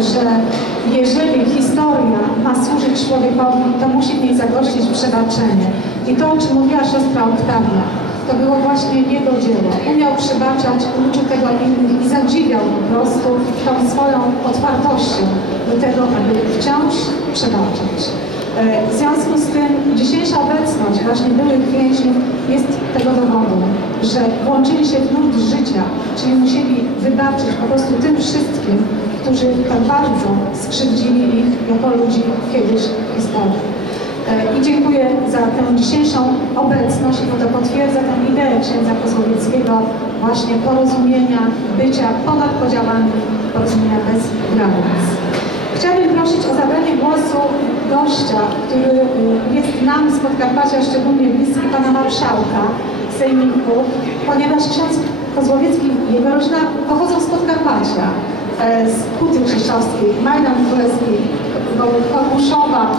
że jeżeli historia ma służyć człowiekowi, to musi w niej zagościć przebaczenie. I to, o czym mówiła siostra Oktawia, to było właśnie jego dzieło. Umiał przebaczać, uczył tego innych i zadziwiał po prostu tą swoją otwartością do tego, aby wciąż przebaczać. E, W związku z tym dzisiejsza obecność właśnie byłych więźniów jest tego dowodem, że włączyli się w nurt życia, czyli musieli wybaczyć po prostu tym wszystkim, którzy tak bardzo skrzywdzili ich jako ludzi kiedyś w historii. E, I dziękuję za tę dzisiejszą obecność, bo to potwierdza tę ideę księdza Kozłowieckiego właśnie porozumienia, bycia ponad podziałami, porozumienia bez granic. Chciałabym prosić o zabranie głosu gościa, który y, jest nam z Podkarpacia szczególnie bliski, pana marszałka Sejmiku, ponieważ ksiądz Kozłowiecki jego rodzina e, z Huty Krzysztowskiej, Majdan Królewskiej, Kormuszowa.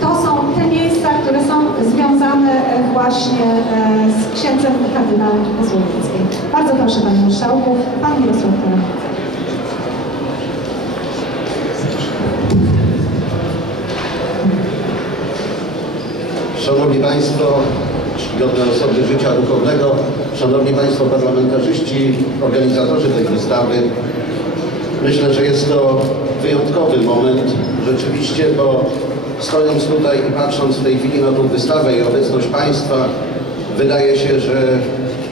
To są te miejsca, które są związane e, właśnie e, z księdzem kardynałem Kozłowieckim. Bardzo proszę panie marszałku, pan Mirosław. Szanowni Państwo, czcigodne osoby życia duchownego, Szanowni Państwo parlamentarzyści, organizatorzy tej wystawy, myślę, że jest to wyjątkowy moment rzeczywiście, bo stojąc tutaj i patrząc w tej chwili na tą wystawę i obecność Państwa, wydaje się, że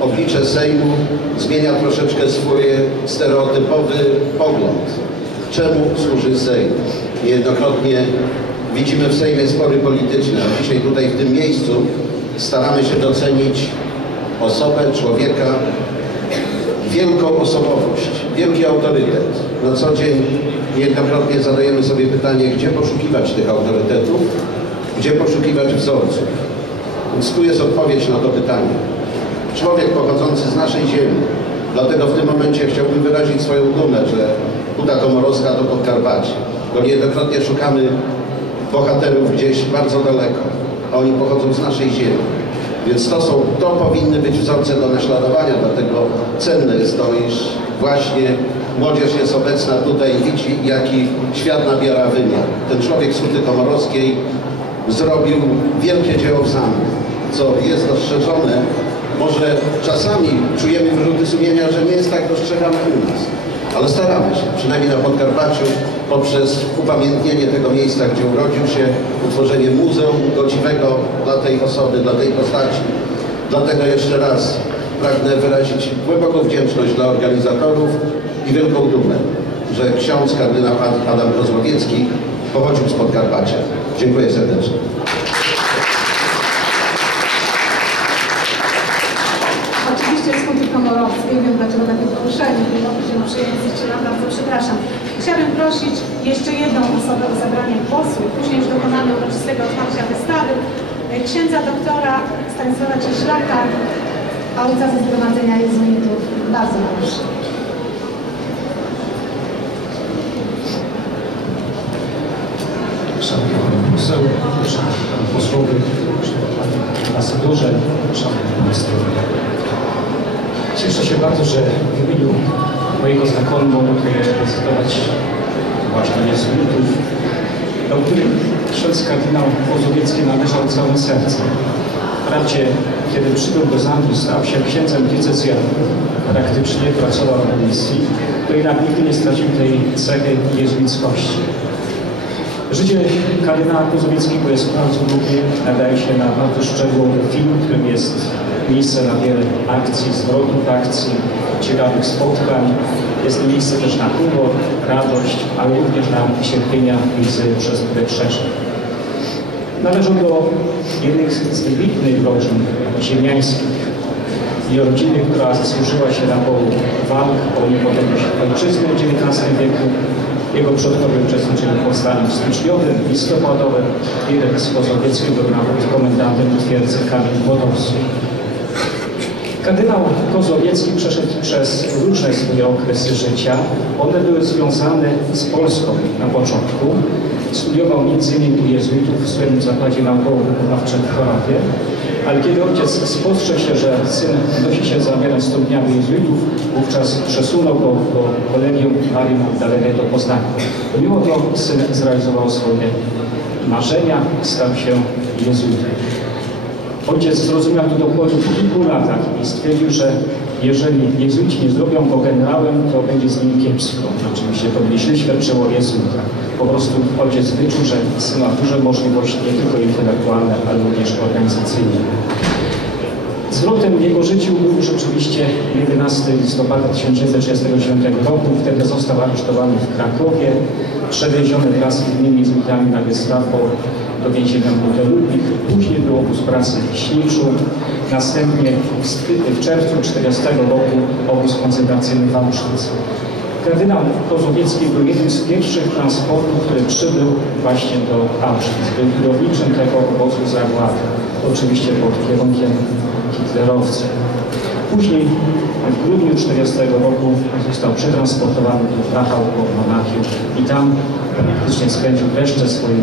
oblicze Sejmu zmienia troszeczkę swoje stereotypowy pogląd. Czemu służy Sejm? Niejednokrotnie widzimy w Sejmie spory polityczne, a dzisiaj tutaj w tym miejscu staramy się docenić osobę, człowieka, wielką osobowość, wielki autorytet. Na co dzień niejednokrotnie zadajemy sobie pytanie, gdzie poszukiwać tych autorytetów, gdzie poszukiwać wzorców. Więc tu jest odpowiedź na to pytanie. Człowiek pochodzący z naszej ziemi, dlatego w tym momencie chciałbym wyrazić swoją dumę, że Huta Komorowska to Podkarpacie, bo niejednokrotnie szukamy bohaterów gdzieś bardzo daleko, a oni pochodzą z naszej ziemi. Więc to, są, to powinny być wzorce do naśladowania, dlatego cenne jest to, iż właśnie młodzież jest obecna tutaj i widzi, jaki świat nabiera wymiar. Ten człowiek z Huty Komorowskiej zrobił wielkie dzieło w Zamku, co jest dostrzeżone. Może czasami czujemy wyrzuty sumienia, że nie jest tak dostrzegane u nas, ale staramy się, przynajmniej na Podkarpaciu, poprzez upamiętnienie tego miejsca, gdzie urodził się, utworzenie muzeum godziwego dla tej osoby, dla tej postaci. Dlatego jeszcze raz pragnę wyrazić głęboką wdzięczność dla organizatorów i wielką dumę, że ksiądz kardynał Adam Kozłowiecki pochodził z Podkarpacia. Dziękuję serdecznie. Oczywiście z Huty Komorowskiej, wiem dlaczego takie poruszenie, przejęzyczyłam, bardzo przepraszam. Chciałabym prosić jeszcze jedną osobę o zabranie głosu, później już dokonamy uroczystego otwarcia wystawy, księdza doktora Stanisława Cieślaka, ojca ze Zgromadzenia Jezuitów. Bardzo proszę. Szanowny Pani Poseł, Szanowni Pani Posłowie, Szanowni Panie Ambasadorze, Szanowni Państwo. Cieszę się bardzo, że w imieniu mojego zakonu mogę reprezentować właśnie jezuitów, do których ksiądz kardynał Kozłowiecki należał całym sercem. Wprawdzie, kiedy przybył do Zamku, stał się księdzem diecezjalnym, praktycznie pracował na misji, to jednak nigdy nie stracił tej cechy jezuickości. Życie kardynała Kozłowieckiego jest bardzo długie, nadaje się na bardzo szczegółowy film, którym jest miejsce na wiele akcji, zwrotów akcji, ciekawych spotkań. Jest miejsce też na humor, radość, ale również na cierpienia wizy przez przeszedł. Należą do jednych z wybitnych rodzin ziemiańskich i rodziny, która zasłużyła się na polu walk o niepodległość ojczyzny w XIX wieku. Jego przodkowie uczestniczyli w powstaniu styczniowym, listopadowym. Jeden z Kozłowieckiego był komendantem twierdzy Kamień Podolski. Kardynał Kozłowiecki przeszedł przez różne swoje okresy życia. One były związane z Polską na początku. Studiował m.in. u jezuitów w swoim zakładzie naukowo-wychowawczym w Chorobie. ale kiedy ojciec spostrzegł się, że syn nosi się za wiele stopniami jezuitów, wówczas przesunął go do kolegium Marii Magdaleny do Poznania. Mimo to syn zrealizował swoje marzenia, stał się jezuitą. Ojciec zrozumiał to dokładnie po kilku latach i stwierdził, że jeżeli jezuici nie zrobią go generałem, to będzie z nim kiepsko. Oczywiście to źle świadczyło o. Po prostu ojciec wyczuł, że ma duże możliwości, nie tylko intelektualne, ale również organizacyjne. Zwrotem w jego życiu był rzeczywiście 11 listopada 1939 roku. Wtedy został aresztowany w Krakowie, przewieziony wraz z innymi jezuitami na Gestapo do więzienia Guadalupe. Później był obóz pracy w Śniczu. Następnie w, czerwcu 1940 roku obóz koncentracyjny w Auschwitz. Kardynał Kozowiecki był jednym z pierwszych transportów, który przybył właśnie do Auschwitz. Był kierowniczym tego obozu zagłady, oczywiście pod kierunkiem hitlerowców. Później w grudniu 1940 roku został przetransportowany do Dachau pod Monachium i tam praktycznie spędził resztę swojej,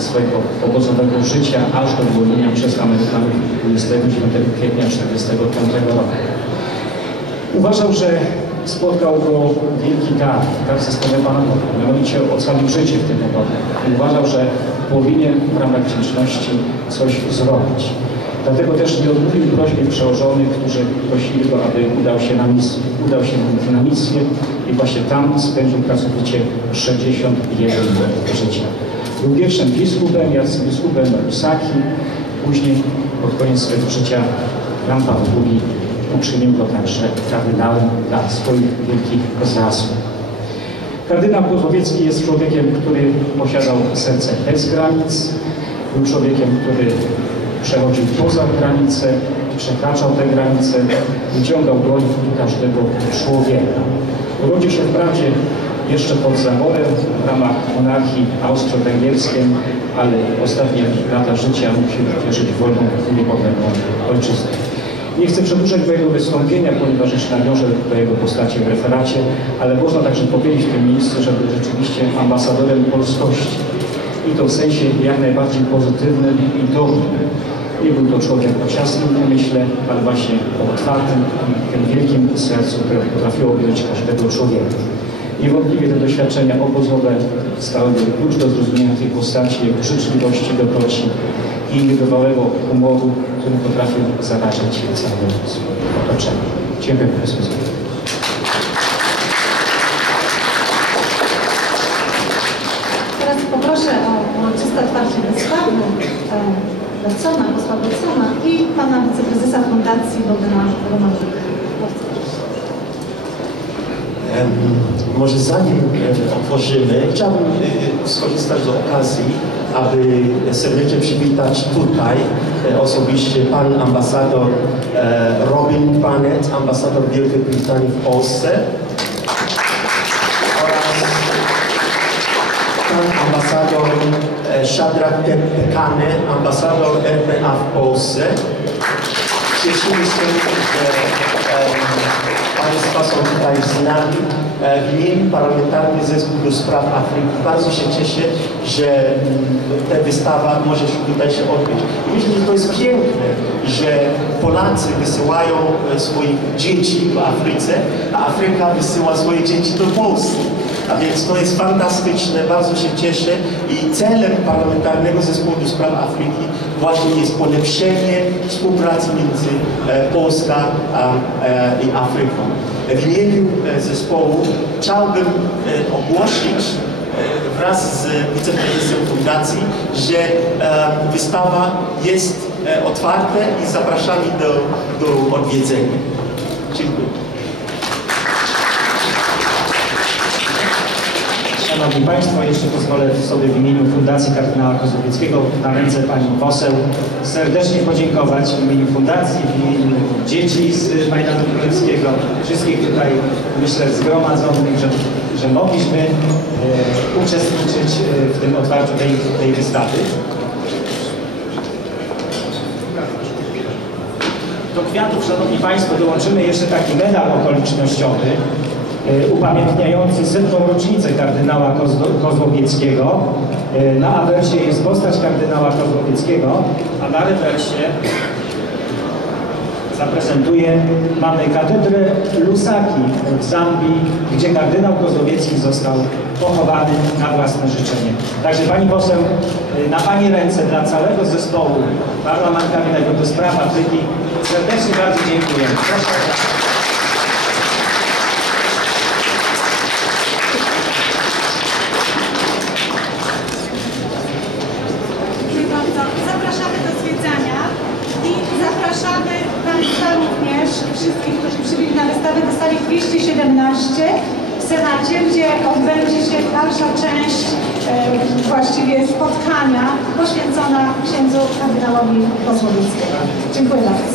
swojego obozowego życia aż do uwolnienia przez Amerykanów 29 kwietnia 1945 roku. Uważał, że spotkał go wielki dar, dar ze strony Pana Boga. Mianowicie ocalił życie w tym powodzie. Uważał, że powinien w ramach wdzięczności coś zrobić. Dlatego też nie odmówił prośbie przełożonych, którzy prosili go, aby udał się na misję. Udał się na misję i właśnie tam spędził pracowicie 61 lat życia. Był pierwszym biskupem, biskupem Lusaki, później pod koniec swojego życia Jan Paweł II uczynił go także kardynałem dla swoich wielkich zasług. Kardynał Kozłowiecki jest człowiekiem, który posiadał serce bez granic, był człowiekiem, który przechodził poza granice, przekraczał te granice, wyciągał broń każdego człowieka. Urodził się wprawdzie jeszcze pod zaborem w ramach monarchii austro-węgierskiej, ale ostatnie lata życia się cieszyć wolną i niepodległą ojczyzną. Nie chcę przedłużać mojego wystąpienia, ponieważ już nawiążę do jego postaci w referacie, ale można także powiedzieć w tym miejscu, że był rzeczywiście ambasadorem polskości. I to w sensie jak najbardziej pozytywnym i dobrym. Nie był to człowiek o ciasnym umyśle, ale właśnie o otwartym tym wielkim sercu, które potrafiło objąć każdego człowieka. Niewątpliwie te doświadczenia obozowe stałyby klucz do zrozumienia tej postaci, jego życzliwości, dobroci i niebywałego humoru, który potrafił zarażać całe swoje otoczenie. Dziękuję uwagę. Teraz poproszę o uroczyste otwarcie wystawy e, Becona, posła Becona i pana wiceprezesa Fundacji Bodyna Romantyk. Może zanim e, otworzymy, chciałbym e, skorzystać z okazji, aby serdecznie przywitać tutaj e, osobiście pan ambasador e, Robin Barnett, ambasador Wielkiej Brytanii w Polsce pan ambasador e, Shadrach Pekane, ambasador RPA w Polsce. Cieszymy się, że Państwa są tutaj z nami. E, W imieniu Parlamentarny Zespół do Spraw Afryki bardzo się cieszę, że mm, ta wystawa może się tutaj się odbyć. Myślę, że to jest piękne, że Polacy wysyłają e, swoich dzieci do Afryce, a Afryka wysyła swoje dzieci do Polski. A więc to jest fantastyczne, bardzo się cieszę i celem Parlamentarnego Zespołu do Spraw Afryki właśnie jest polepszenie współpracy między e, Polską a, e, i Afryką. W imieniu e, zespołu chciałbym ogłosić wraz z wiceprezesem fundacji, że wystawa jest otwarta i zapraszamy do, do odwiedzenia. Dziękuję. Szanowni Państwo, jeszcze pozwolę sobie w imieniu Fundacji Kardynała Kozłowieckiego na ręce Pani poseł serdecznie podziękować w imieniu Fundacji, w imieniu dzieci z Majdanu Królewskiego, wszystkich tutaj, myślę, zgromadzonych, że, że mogliśmy e, uczestniczyć e, w tym otwarciu tej, tej wystawy. Do kwiatów, Szanowni Państwo, dołączymy jeszcze taki medal okolicznościowy, upamiętniający setną rocznicę kardynała Kozło- E, Na awersie jest postać kardynała Kozłowieckiego, a na rewersie zaprezentuję. Mamy katedrę Lusaki w Zambii, gdzie kardynał Kozłowiecki został pochowany na własne życzenie. Także Pani poseł, y, na Pani ręce dla całego zespołu parlamentarnego do spraw Afryki serdecznie bardzo dziękuję. Proszę. Dziękuję bardzo. Zapraszamy do zwiedzania i zapraszamy Państwa również, wszystkich, którzy przybyli na wystawę do sali 217 w Senacie, gdzie odbędzie się dalsza część e, właściwie spotkania poświęcona księdzu kardynałowi Kozłowieckiemu. Dziękuję bardzo.